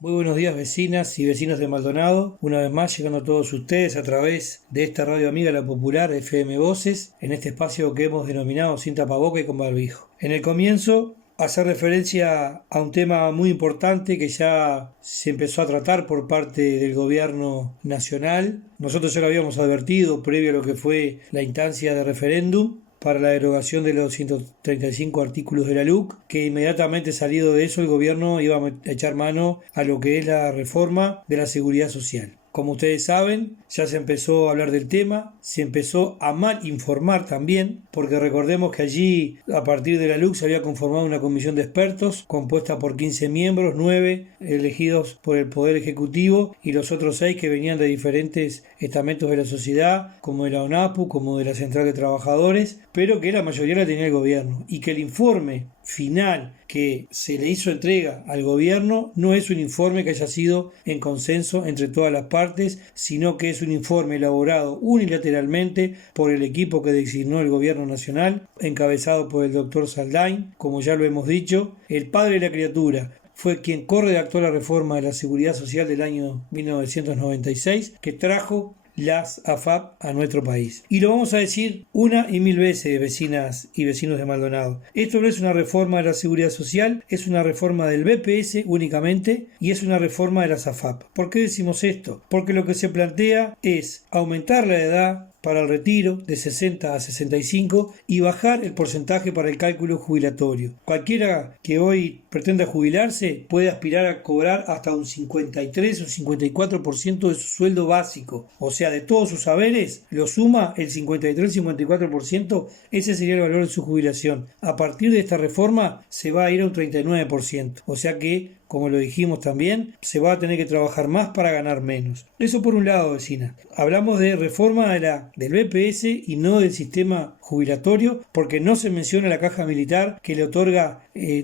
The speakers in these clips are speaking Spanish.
Muy buenos días, vecinas y vecinos de Maldonado, una vez más llegando a todos ustedes a través de esta radio amiga La Popular FM Voces, en este espacio que hemos denominado Sin Tapaboca y con Barbijo. En el comienzo, hacer referencia a un tema muy importante que ya se empezó a tratar por parte del gobierno nacional. Nosotros ya lo habíamos advertido previo a lo que fue la instancia de referéndum para la derogación de los 135 artículos de la LUC, que inmediatamente salido de eso el gobierno iba a echar mano a lo que es la reforma de la seguridad social. Como ustedes saben, ya se empezó a hablar del tema, se empezó a mal informar también, porque recordemos que allí, a partir de la LUC, se había conformado una comisión de expertos compuesta por 15 miembros, 9 elegidos por el Poder Ejecutivo y los otros 6 que venían de diferentes estamentos de la sociedad, como de la ONAPU, como de la Central de Trabajadores, pero que la mayoría la tenía el gobierno, y que el informe final que se le hizo entrega al gobierno no es un informe que haya sido en consenso entre todas las partes, sino que es un informe elaborado unilateralmente por el equipo que designó el gobierno nacional, encabezado por el doctor Saldain. Como ya lo hemos dicho, el padre de la criatura fue quien corredactó la reforma de la Seguridad Social del año 1996, que trajo las AFAP a nuestro país. Y lo vamos a decir una y mil veces, vecinas y vecinos de Maldonado. Esto no es una reforma de la Seguridad Social, es una reforma del BPS únicamente y es una reforma de las AFAP. ¿Por qué decimos esto? Porque lo que se plantea es aumentar la edad para el retiro de 60 a 65 y bajar el porcentaje para el cálculo jubilatorio. Cualquiera que hoy pretenda jubilarse puede aspirar a cobrar hasta un 53 o 54% de su sueldo básico. O sea, de todos sus saberes, lo suma el 53-54%, ese sería el valor de su jubilación. A partir de esta reforma se va a ir a un 39%. O sea que, como lo dijimos también, se va a tener que trabajar más para ganar menos. Eso por un lado, vecina. Hablamos de reforma del BPS y no del sistema jubilatorio, porque no se menciona la caja militar que le otorga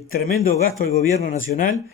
tremendo gasto al gobierno nacional.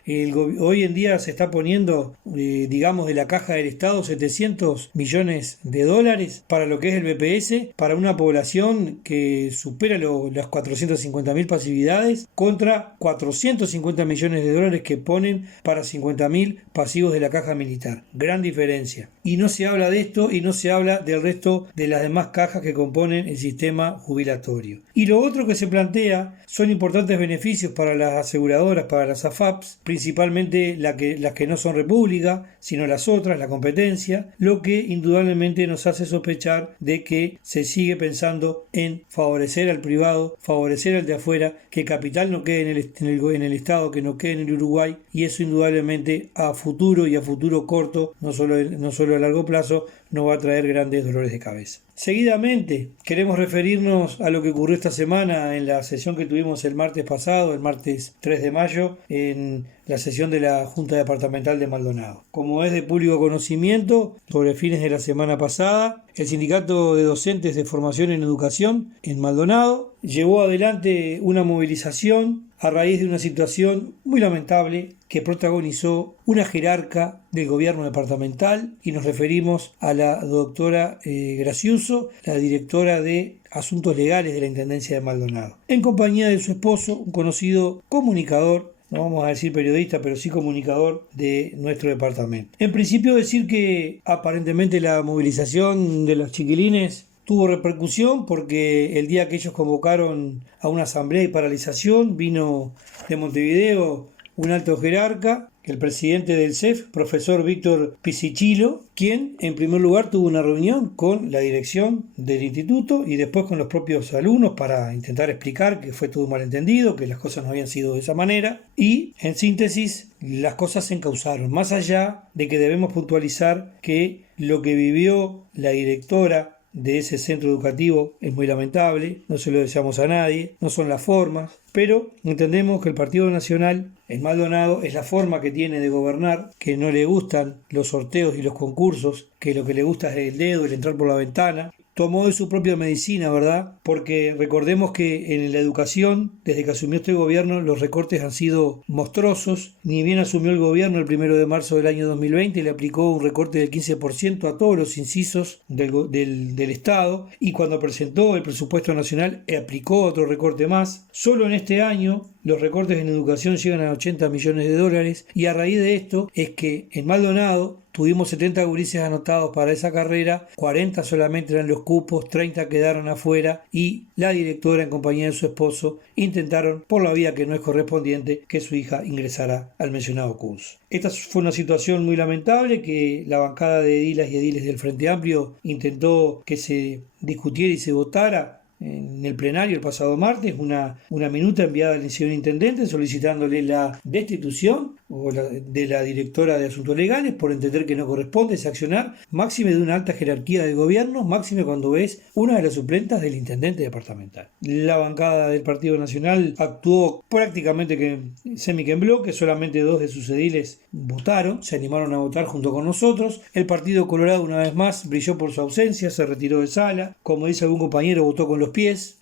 Hoy en día se está poniendo, digamos, de la caja del Estado 700 millones de dólares para lo que es el BPS, para una población que supera las 450.000 pasividades contra 450 millones de dólares que ponen para 50.000 pasivos de la caja militar. Gran diferencia. Y no se habla de esto y no se habla del resto de las demás cajas que componen el sistema jubilatorio. Y lo otro que se plantea son importantes beneficios para las aseguradoras, para las AFAPs, principalmente las que no son república, sino las otras, la competencia, lo que indudablemente nos hace sospechar de que se sigue pensando en favorecer al privado, favorecer al de afuera, que capital no quede en el Estado, que no quede en el Uruguay, y eso indudablemente a futuro y a futuro corto, no solo a largo plazo, nos va a traer grandes dolores de cabeza. Seguidamente, queremos referirnos a lo que ocurrió esta semana en la sesión que tuvimos el martes pasado, el martes 3 de mayo, en la sesión de la Junta Departamental de Maldonado. Como es de público conocimiento, sobre fines de la semana pasada, el Sindicato de Docentes de Formación en Educación en Maldonado llevó adelante una movilización a raíz de una situación muy lamentable que protagonizó una jerarca del gobierno departamental, y nos referimos a la doctora Graciuso, la directora de Asuntos Legales de la Intendencia de Maldonado, en compañía de su esposo, un conocido comunicador, no vamos a decir periodista, pero sí comunicador de nuestro departamento. En principio decir que aparentemente la movilización de los chiquilines tuvo repercusión porque el día que ellos convocaron a una asamblea y paralización vino de Montevideo un alto jerarca, el presidente del CEF, profesor Víctor Pisichilo, quien en primer lugar tuvo una reunión con la dirección del instituto y después con los propios alumnos para intentar explicar que fue todo un malentendido, que las cosas no habían sido de esa manera, y en síntesis las cosas se encauzaron, más allá de que debemos puntualizar que lo que vivió la directora de ese centro educativo es muy lamentable, no se lo deseamos a nadie, no son las formas, pero entendemos que el Partido Nacional en Maldonado es la forma que tiene de gobernar, que no le gustan los sorteos y los concursos, que lo que le gusta es el dedo, el entrar por la ventana. Tomó de su propia medicina, ¿verdad? Porque recordemos que en la educación, desde que asumió este gobierno, los recortes han sido monstruosos. Ni bien asumió el gobierno el 1 de marzo del año 2020, le aplicó un recorte del 15% a todos los incisos del Estado, y cuando presentó el presupuesto nacional aplicó otro recorte más. Solo en este año los recortes en educación llegan a 80 millones de dólares y a raíz de esto es que en Maldonado tuvimos 70 gurises anotados para esa carrera, 40 solamente eran los cupos, 30 quedaron afuera y la directora en compañía de su esposo intentaron, por la vía que no es correspondiente, que su hija ingresara al mencionado curso. Esta fue una situación muy lamentable que la bancada de edilas y ediles del Frente Amplio intentó que se discutiera y se votara en el plenario el pasado martes, una minuta enviada al señor intendente solicitándole la destitución de la directora de Asuntos Legales por entender que no corresponde ese accionar, máxime de una alta jerarquía de gobierno, máxime cuando es una de las suplentas del intendente departamental. La bancada del Partido Nacional actuó prácticamente que en bloque, solamente 2 de sus ediles votaron, se animaron a votar junto con nosotros. El Partido Colorado una vez más brilló por su ausencia, se retiró de sala, como dice algún compañero, votó con los pies,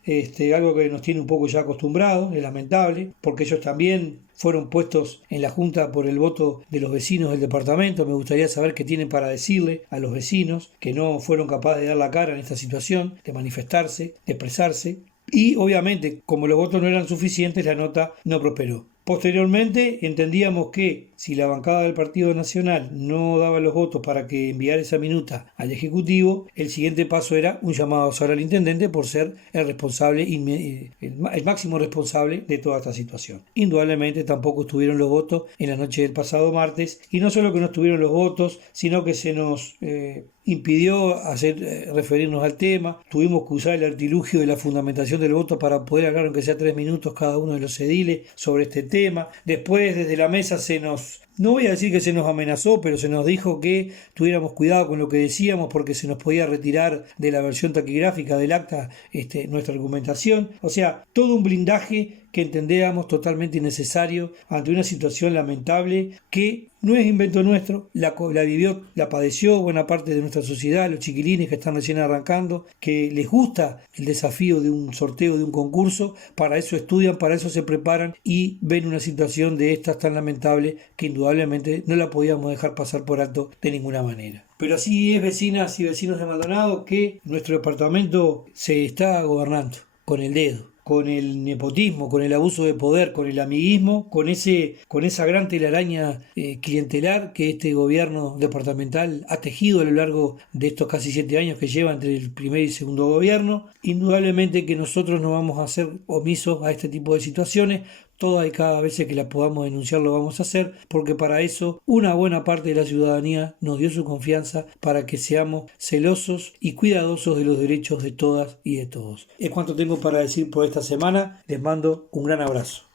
algo que nos tiene un poco ya acostumbrados, es lamentable, porque ellos también fueron puestos en la Junta por el voto de los vecinos del departamento. Me gustaría saber qué tienen para decirle a los vecinos que no fueron capaces de dar la cara en esta situación, de manifestarse, de expresarse. Y obviamente, como los votos no eran suficientes, la nota no prosperó. Posteriormente entendíamos que si la bancada del Partido Nacional no daba los votos para que enviara esa minuta al Ejecutivo, el siguiente paso era un llamado a usar al intendente por ser el responsable, el máximo responsable de toda esta situación. Indudablemente tampoco estuvieron los votos en la noche del pasado martes, y no solo que no estuvieron los votos, sino que se nos impidió referirnos al tema. Tuvimos que usar el artilugio de la fundamentación del voto para poder hablar, aunque sea 3 minutos cada uno de los ediles, sobre este tema. Después desde la mesa no voy a decir que se nos amenazó, pero se nos dijo que tuviéramos cuidado con lo que decíamos porque se nos podía retirar de la versión taquigráfica del acta nuestra argumentación. O sea, todo un blindaje que entendíamos totalmente innecesario ante una situación lamentable que no es invento nuestro, la vivió, la padeció buena parte de nuestra sociedad, los chiquilines que están recién arrancando, que les gusta el desafío de un sorteo, de un concurso, para eso estudian, para eso se preparan y ven una situación de estas tan lamentable que indudablemente no la podíamos dejar pasar por alto de ninguna manera. Pero así es, vecinas y vecinos de Maldonado, que nuestro departamento se está gobernando con el dedo, con el nepotismo, con el abuso de poder, con el amiguismo, con esa gran telaraña clientelar que este gobierno departamental ha tejido a lo largo de estos casi 7 años que lleva entre el primer y segundo gobierno. Indudablemente que nosotros no vamos a hacer omisos a este tipo de situaciones. Todas y cada vez que la podamos denunciar lo vamos a hacer, porque para eso una buena parte de la ciudadanía nos dio su confianza para que seamos celosos y cuidadosos de los derechos de todas y de todos. Es cuanto tengo para decir por esta semana. Les mando un gran abrazo.